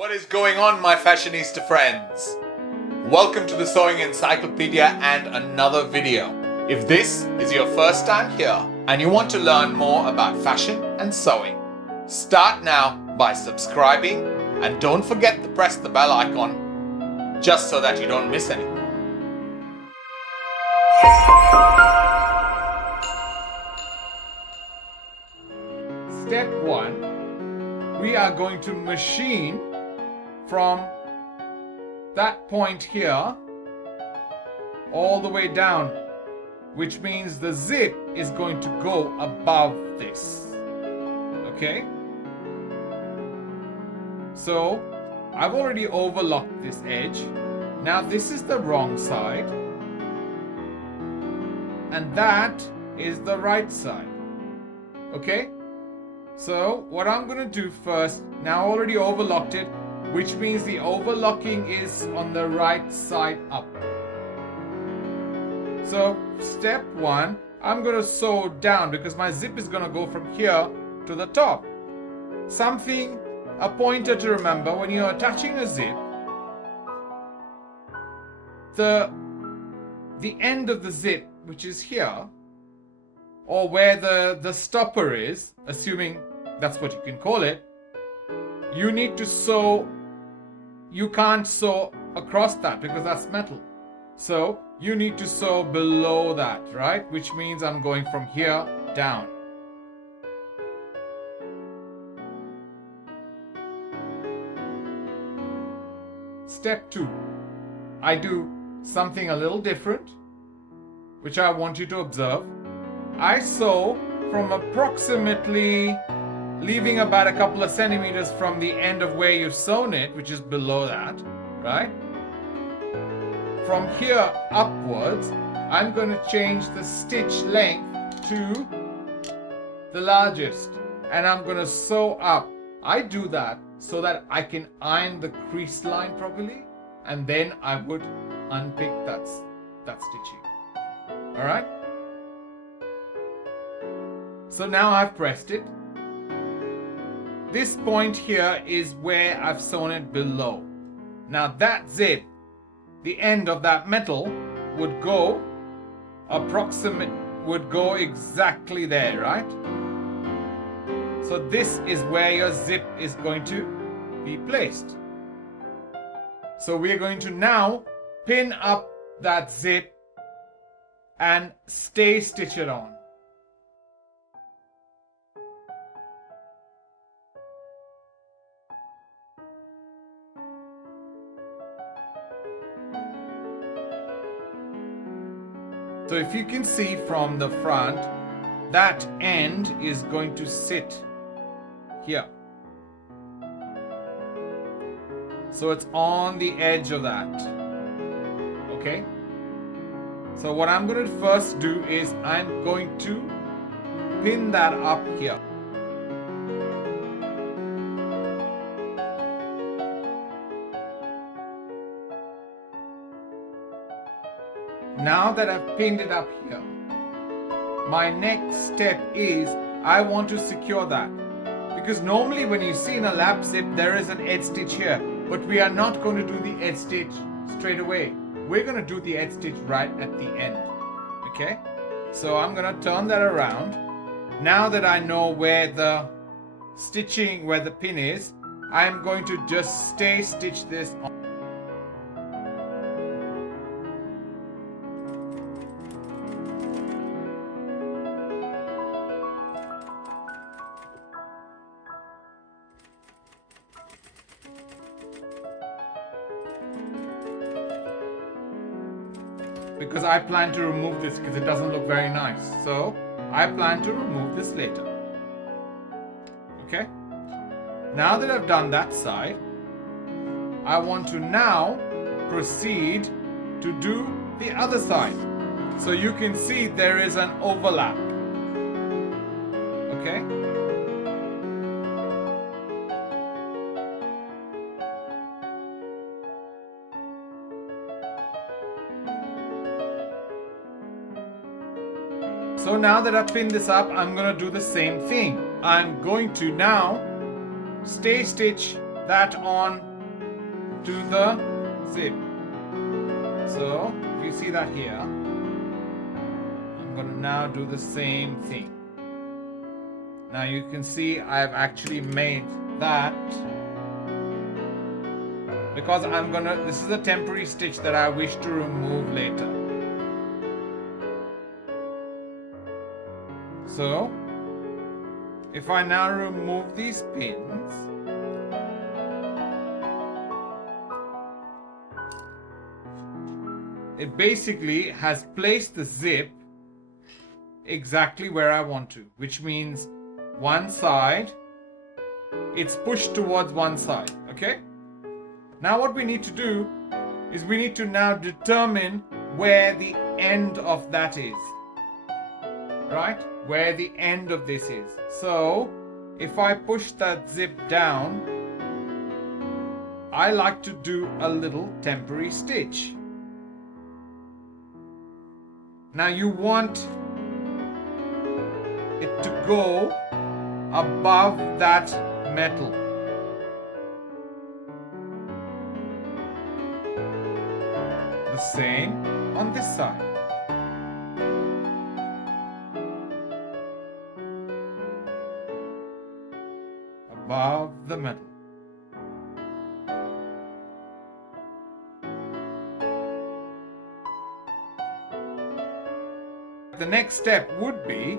What is going on, my fashionista friends? Welcome to the Sewing Encyclopedia and another video. If this is your first time here and you want to learn more about fashion and sewing, start now by subscribing and don't forget to press the bell icon just so that you don't miss anything. Step 1, we are going to machine from that point here all the way down, which means the zip is going to go above this. Okay? So I've already overlocked this edge. Now this is the wrong side and that is the right side. Okay? So what I'm going to do first, now I already overlocked it, which means the overlocking is on the right side up. So step 1, I'm going to sew down because my zip is going to go from here to the top. A pointer to remember when you're attaching a zip, the end of the zip, which is here, or where the stopper is, assuming that's what you can call it, you need to sew. You can't sew across that because that's metal. So you need to sew below that, right? Which means I'm going from here down. Step 2, I do something a little different, which I want you to observe. I sew from approximately leaving about a couple of centimeters from the end of where you've sewn it, which is below that, right? From here upwards, I'm going to change the stitch length to the largest, and I'm going to sew up. I do that so that I can iron the crease line properly, and then I would unpick that stitching. All right? So now I've pressed it. This point here is where I've sewn it below. Now that zip, the end of that metal would go exactly there, right? So this is where your zip is going to be placed. So we're going to now pin up that zip and stay stitch it on. So if you can see from the front, that end is going to sit here. So it's on the edge of that. Okay? So what I'm going to first do is I'm going to pin that up here. Now that I've pinned it up here, my next step is I want to secure that. Because normally when you see in a lap zip, there is an edge stitch here. But we are not going to do the edge stitch straight away. We're going to do the edge stitch right at the end. Okay? So I'm going to turn that around. Now that I know where the pin is, I'm going to just stay stitch this on. Because I plan to remove this because it doesn't look very nice. So I plan to remove this later. Okay? Now that I've done that side, I want to now proceed to do the other side. So you can see there is an overlap. Okay? So now that I've pinned this up, I'm going to do the same thing. I'm going to now stay stitch that on to the zip. So if you see that here, I'm going to now do the same thing. Now you can see I've actually made that, because this is a temporary stitch that I wish to remove later. So if I now remove these pins, it basically has placed the zip exactly where I want to, which means one side, it's pushed towards one side, okay? Now what we need to do is we need to now determine where the end of that is, right? Where the end of this is. So if I push that zip down, I like to do a little temporary stitch. Now you want it to go above that metal. The same on this side. Above the metal. The next step would be,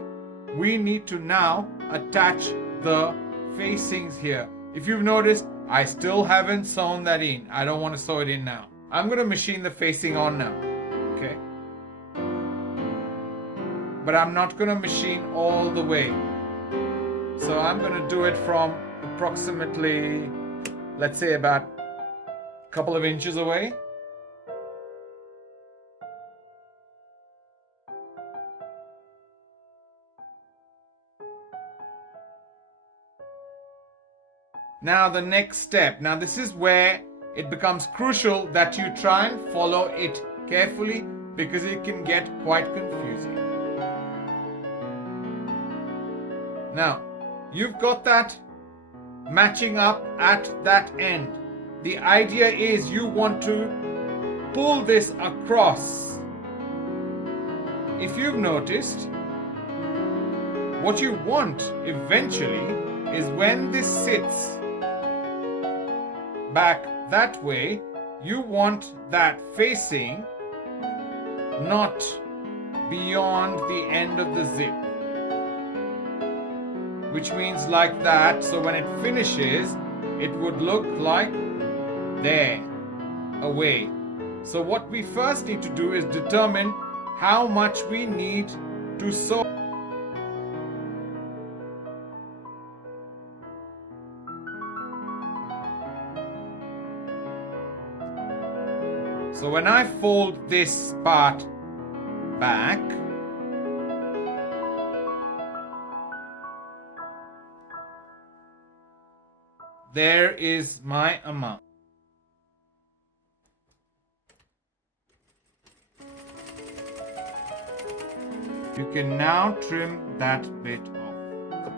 we need to now attach the facings here. If you've noticed, I still haven't sewn that in. I don't want to sew it in now. I'm going to machine the facing on now, okay? But I'm not going to machine all the way. So I'm going to do it from approximately, let's say about a couple of inches away. Now the next step. Now this is where it becomes crucial that you try and follow it carefully, because it can get quite confusing. Now, you've got that matching up at that end. The idea is you want to pull this across. If you've noticed, what you want eventually is when this sits back that way, you want that facing not beyond the end of the zip, which means like that. So when it finishes, it would look like there, away. So what we first need to do is determine how much we need to sew. So when I fold this part back, there is my amount. You can now trim that bit off.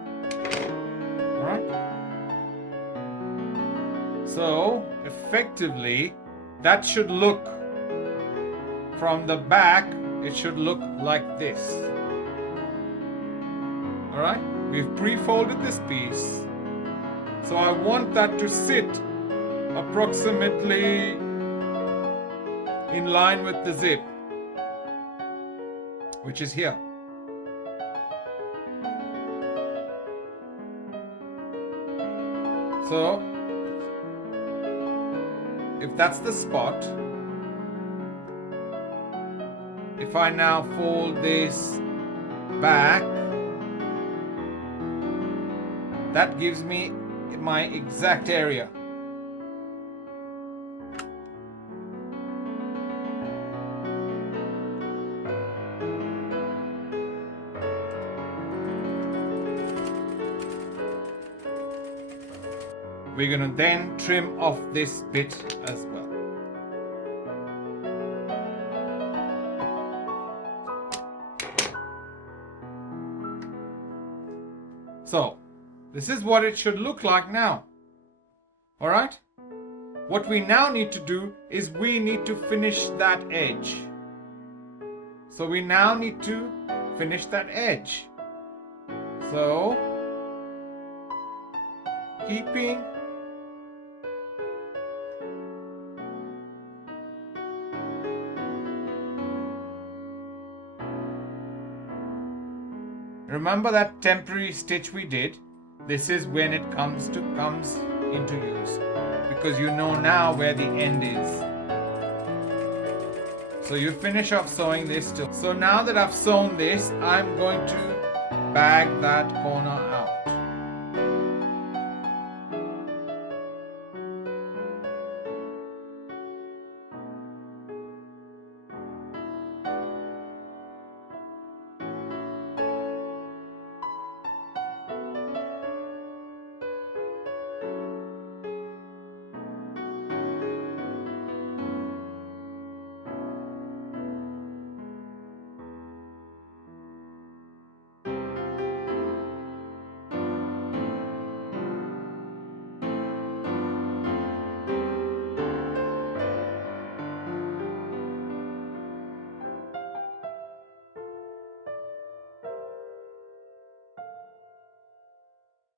All right? So effectively, that should look, from the back, it should look like this. All right? We've pre-folded this piece. So I want that to sit approximately in line with the zip, which is here. So if that's the spot, if I now fold this back, that gives me my exact area. We're going to then trim off this bit as well. So this is what it should look like now. All right? What we now need to do is we need to finish that edge. So we now need to finish that edge. So keeping remember that temporary stitch we did. This is when it comes into use, because you know now where the end is. So you finish off sewing this too. So now that I've sewn this, I'm going to bag that corner